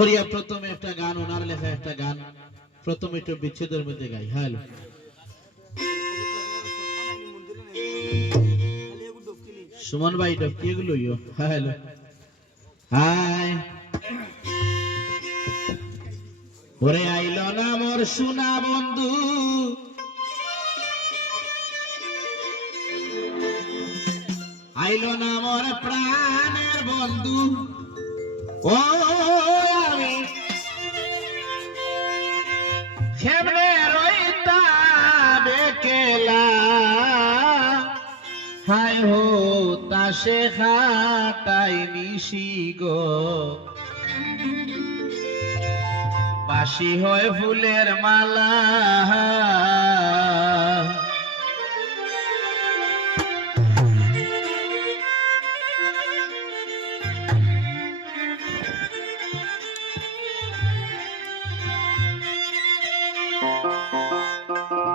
ধরিয়া প্রথমে একটা গান, ওনার লেখা একটা গান প্রথমে একটু বিচ্ছেদের মধ্যে গাই। হ্যালো সুমন ভাই, ডবকি এগুলো হ্যালো হাই। ওরে আইল না মোর সোনা বন্ধু, আইল না মোর প্রাণের বন্ধু, ও আমি কেমনে রইতাম একলা, হায় হো তাসে খাটাই নিশি গো, বাসি হয় ফুলের মালা।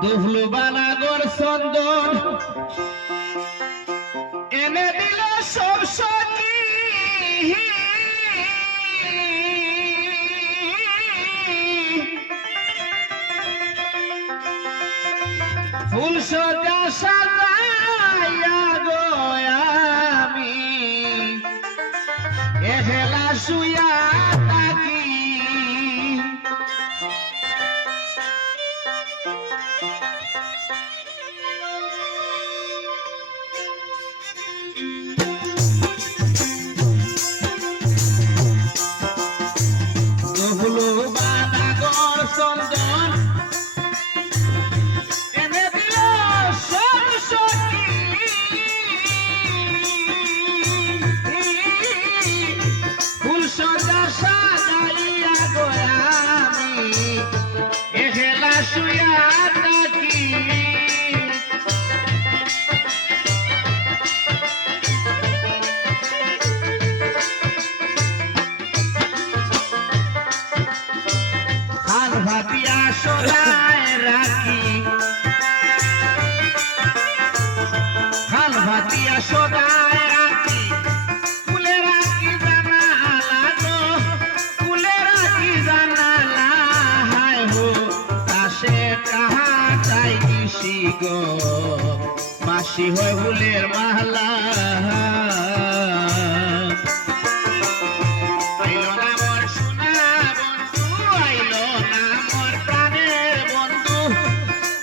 দুহলু বানাগর চন্দন এনে দিল সব সখী, ফুল সজা সাজাইয়া গো আমি এহেলা শুয়া থাকি। দুহলু বানাগর চন্দন এনে দিল সব সখী, ফুল সজা সাজাইয়া গো আমি এহেলা শুয়া থাকি। খান ভাতিয়া সদায় রাখি, খান ভাতিয়া সদায় রাখি, ফুলে রাখি জানালা গো, ফুলে রাখি জানালা, হায় হো তাসে কাহা চাই নিশি গো, মাসি হয় ফুলের মালা। আইলো না মোর সোনা বন্ধু, আইলো না মোর প্রাণের বন্ধু,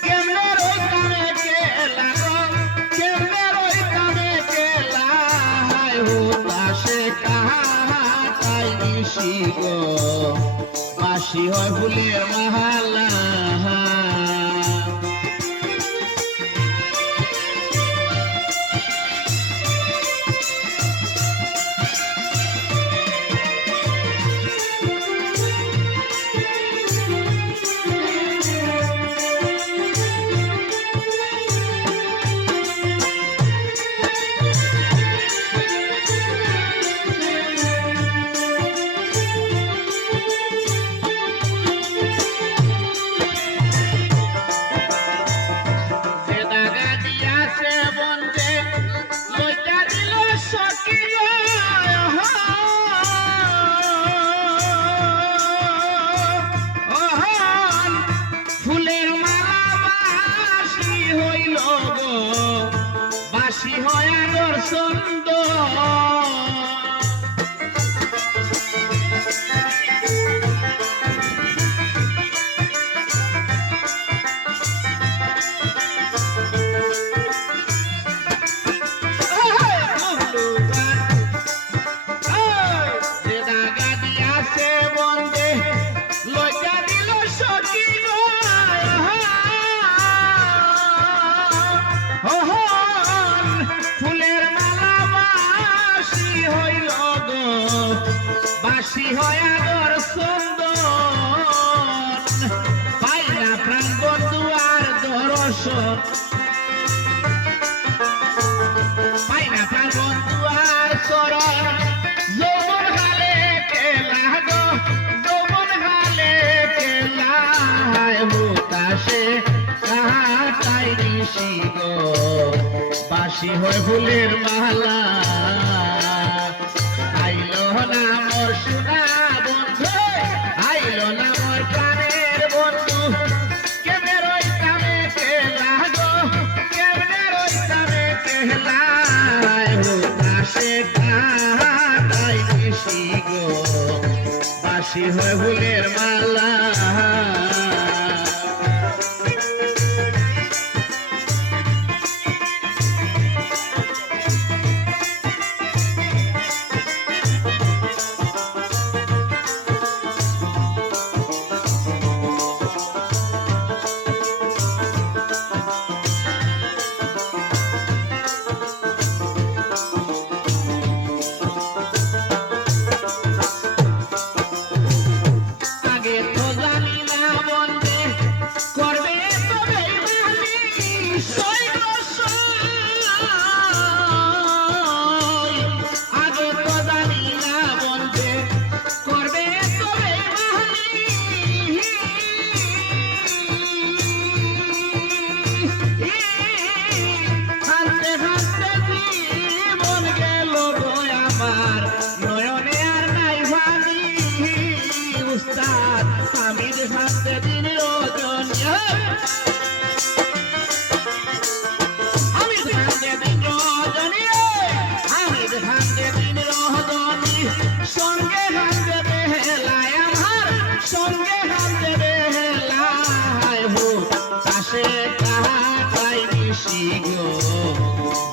কেমনে রইতাম একলা গো, কেমনে রইতাম একলা, হায় হো তাসে কাহাটাই নিশি গো, বাসি হয় ফুলের মালা। ফুলের মালা বাসি হইল গো, বাসি হয় আগর চন্দন, ফুলের মালা বাসি হইল গো, বাসি হয় আগর চন্দন, পাই না প্রাণ বন্ধু আর দর্শন, পাই না প্রাণ বন্ধু আর চরণ, যৌবন হালে কেলা গো, যৌবন হালে কেলা, হায় হো তাসে কাহাটাই নিশি গো, বাসি হয় ফুলের মালা। আইলো না মোর সোনা বন্ধু, বাসি হয় ফুলের মালা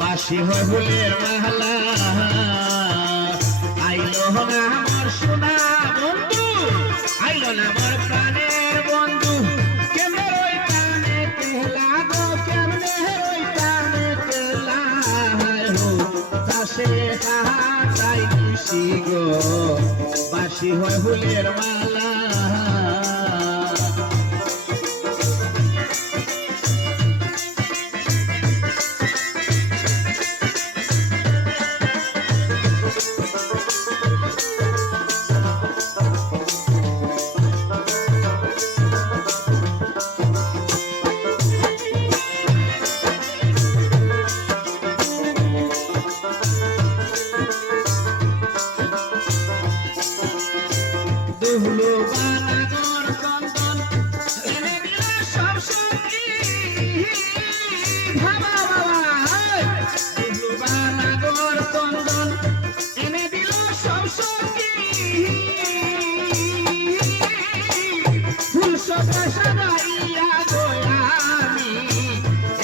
বাসি হয় ফুলের মালা আইলো না আমার সোনা বন্ধু আইলো না আমার প্রাণের বন্ধু কেমনে রই প্রাণে কেলা গো কেমনে রই প্রাণে কেলা হো কাছে কাহাই নিশি গো বাসি হয় ফুলের মালা দুহলো বানাগর চন্দন এনে দিল সব সঙ্গী বাবা বাবা দুহলো বানাগর চন্দন এনে দিল সব সঙ্গী ফুল সদা সাজাইয়া গোয়ামি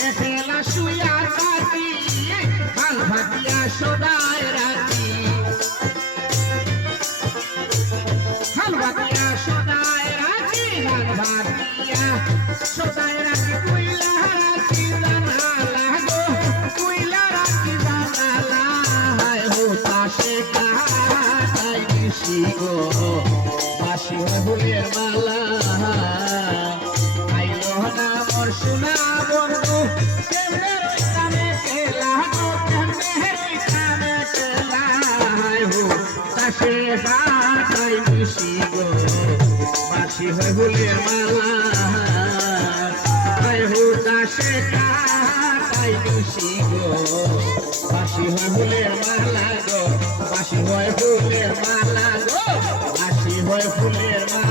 একলা শুয়া থাকি কাল ভাটিয়া সদায় রাখি সদায় রাখি কুইলা রাখি জানালা গো কুইলা রাখি জানালা হো তাসে কাটাই নিশি গো বাসি হয় ফুলের মালা আইলো না মোর সোনা বন্ধু কেমনে রইতামে কেলা গো কেমনে রইতামে কেলা হো তাসে কাটাই নিশি গো বাসি হয় ফুলের মালা হো তাসে কাটাই নিশি গো বাসি হয় ফুলের মালা গো বাসি হয় ফুলের মালা গো বাসি হয় ফুলের মালা